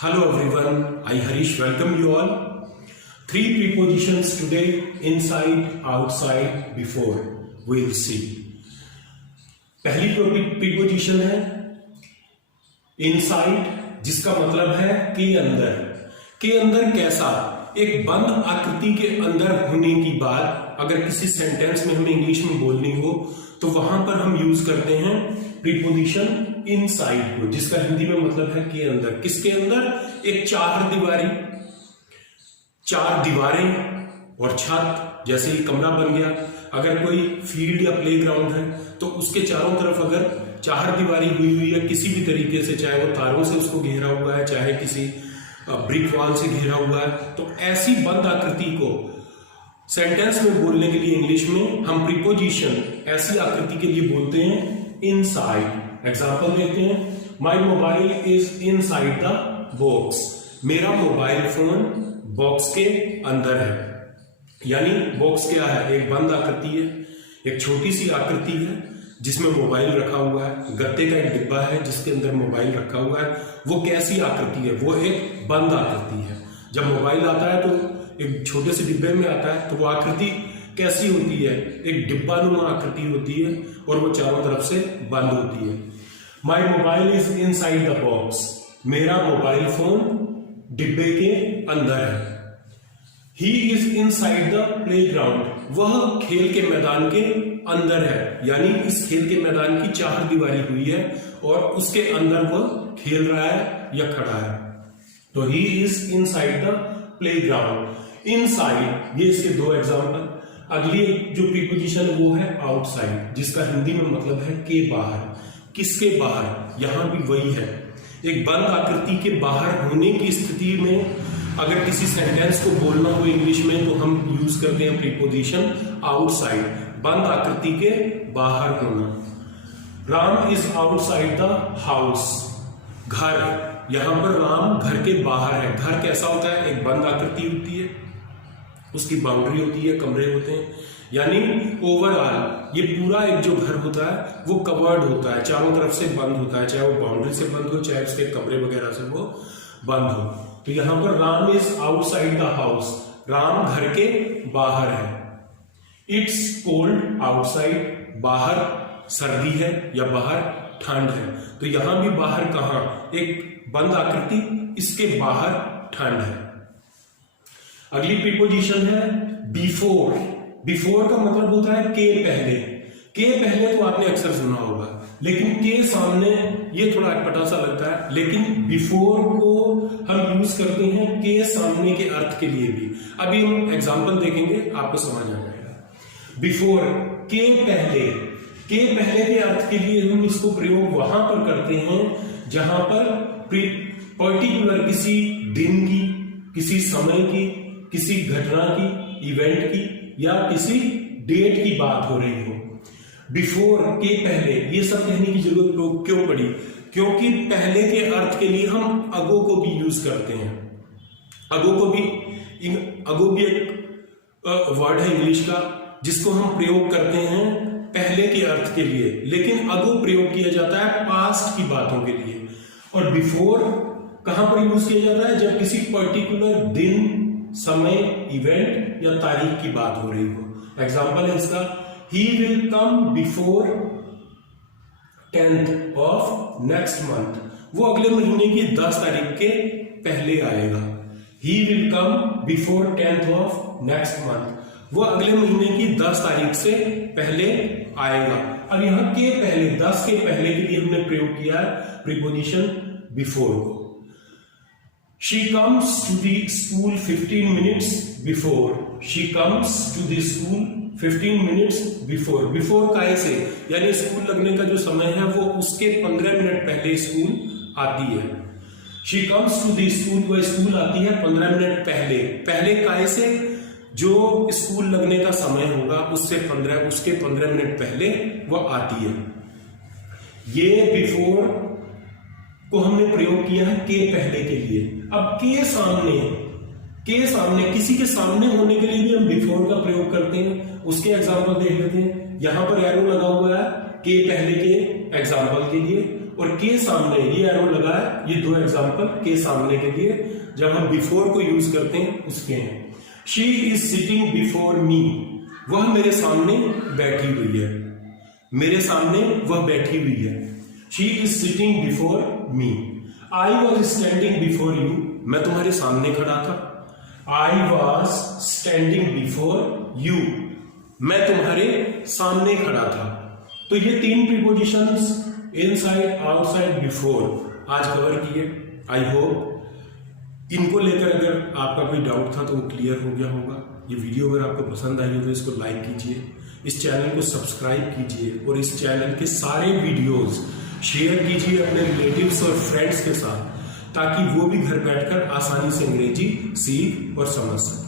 Hello everyone, I Harish welcome you all. Three prepositions today: inside, outside, before. We'll see. पहली preposition है inside, जिसका मतलब है के अंदर। के अंदर कैसा? एक बंद आकृति के अंदर होने की बात अगर किसी सेंटेंस में हमें इंग्लिश में बोलनी हो तो वहां पर हम यूज करते हैं प्रीपोजिशन इनसाइड को, जिसका हिंदी में मतलब है के अंदर। किसके अंदर? एक चार दीवारें और छत, जैसे ही कमरा बन गया। अगर कोई फील्ड या प्लेग्राउंड है तो उसके चारों तरफ अगर चार दीवारी हुई है किसी भी तरीके से, चाहे वो तारों से उसको घेरा हुआ है, चाहे किसी ब्रिक वॉल से घेरा हुआ है, तो ऐसी बंद आकृति को सेंटेंस में बोलने के लिए इंग्लिश में हम प्रीपोजिशन ऐसी आकृति के लिए बोलते हैं इनसाइड। एग्जाम्पल देते हैं, my mobile is inside the box. मेरा मोबाइल फोन बॉक्स के अंदर है। यानी बॉक्स क्या है? एक बंद आकृति है, एक छोटी सी आकृति है जिसमें मोबाइल रखा हुआ है। गत्ते का एक डिब्बा है जिसके अंदर मोबाइल रखा हुआ है। वो कैसी आकृति है? वो एक बंद आकृति है। जब मोबाइल आता है तो एक छोटे से डिब्बे में आता है, तो वो आकृति कैसी होती है? एक डिब्बानुमा आकृति होती है और वो चारों तरफ से बंद होती है। My mobile is inside the box. मेरा मोबाइल फोन डिब्बे के अंदर है। He is inside the playground. वह खेल के मैदान के अंदर है। यानी इस खेल के मैदान की चार दीवारी हुई है और उसके अंदर वह खेल रहा है या खड़ा है। तो he is inside the playground. Inside, ये इसके दो एग्जाम्पल। अगली जो प्रीपोजिशन है वो है आउटसाइड, जिसका हिंदी में मतलब है के बाहर। किसके बाहर? यहां भी वही है। एक बंद आकृति के बाहर होने की स्थिति में अगर किसी सेंटेंस को बोलना हो इंग्लिश में तो हम यूज करते हैं प्रीपोजिशन आउटसाइड, बंद आकृति के बाहर होना। Ram is outside the house. घर, यहां पर राम घर के बाहर है। घर कैसा होता है? एक बंद आकृति होती है, उसकी बाउंड्री होती है, कमरे होते हैं। यानी ओवरऑल ये पूरा एक जो घर होता है वो कवर्ड होता है, चारों तरफ से बंद होता है, चाहे वो बाउंड्री से बंद हो, चाहे उसके कमरे वगैरह से वो बंद हो। तो यहां पर Ram is outside the house. Ram घर के बाहर है। It's cold outside. बाहर सर्दी है या बाहर ठंड है। तो यहां भी बाहर कहां? एक बंद आकृति, इसके बाहर ठंड है। अगली प्रीपोजिशन है बिफोर। बिफोर का मतलब होता है के पहले। के पहले तो आपने अक्सर सुना होगा, लेकिन के सामने ये थोड़ा अटपटा सा लगता है। लेकिन बिफोर को हम यूज करते हैं के सामने के अर्थ के लिए भी। अभी हम एग्जांपल देखेंगे, आपको समझ आ जाएगा। बिफोर, के पहले। के पहले के अर्थ के लिए हम इसको प्रयोग वहां पर करते हैं जहां पर पर्टिकुलर किसी दिन की, किसी समय की, किसी घटना की, इवेंट की या किसी डेट की बात हो रही हो। बिफोर, के पहले, ये सब कहने की जरूरत क्यों पड़ी? क्योंकि पहले के अर्थ के लिए हम अगो को भी यूज करते हैं। अगो भी एक वर्ड है इंग्लिश का जिसको हम प्रयोग करते हैं पहले के अर्थ के लिए, लेकिन अगो प्रयोग किया जाता है पास्ट की बातों के लिए। और बिफोर कहां पर यूज किया जाता है? जब किसी पर्टिकुलर दिन, समय, इवेंट या तारीख की बात हो रही हो। एग्जाम्पल है इसका, he will come before 10th of next month. वो अगले महीने की 10 तारीख के पहले आएगा। He will come before 10th of next month. वो अगले महीने की 10 तारीख से पहले आएगा। अब यहां के पहले, 10 के पहले के लिए हमने प्रयोग किया है प्रीपोजिशन बिफोर को। She comes to the school 15 minutes before. She comes to the school 15 minutes before. Before काहे से? यानी स्कूल लगने का जो समय है वो उसके 15 मिनट पहले स्कूल आती है। She comes to the school, वह स्कूल आती है 15 मिनट पहले। पहले काहे से? जो स्कूल लगने का समय होगा उसके 15 मिनट पहले वह आती है। ये बिफोर को हमने प्रयोग किया है के पहले के लिए। अब के सामने किसी के सामने होने के लिए भी हम बिफोर का प्रयोग करते हैं। उसके एग्जांपल देख लेते हैं। यहां पर एरो लगा हुआ है के पहले के एग्जांपल के लिए, और के सामने ये एरो लगा है, ये दो एग्जांपल के सामने के लिए जब हम बिफोर को यूज करते हैं उसके हैं। She is sitting before me, वह मेरे सामने बैठी हुई है, मेरे सामने वह बैठी हुई है। She is sitting before me. I was standing before you, मैं तुम्हारे सामने खड़ा था। I was standing before you, मैं तुम्हारे सामने खड़ा था। तो ये तीन प्रीपोजिशंस इनसाइड, आउटसाइड, बिफोर आज कवर किए। आई होप इनको लेकर अगर आपका कोई डाउट था तो वो क्लियर हो गया होगा। ये वीडियो अगर आपको पसंद आई हो तो इसको लाइक कीजिए, इस चैनल को सब्सक्राइब कीजिए और इस चैनल के सारे वीडियोस शेयर कीजिए अपने रिलेटिव्स और फ्रेंड्स के साथ, ताकि वो भी घर बैठकर आसानी से अंग्रेजी सीख और समझ सकें।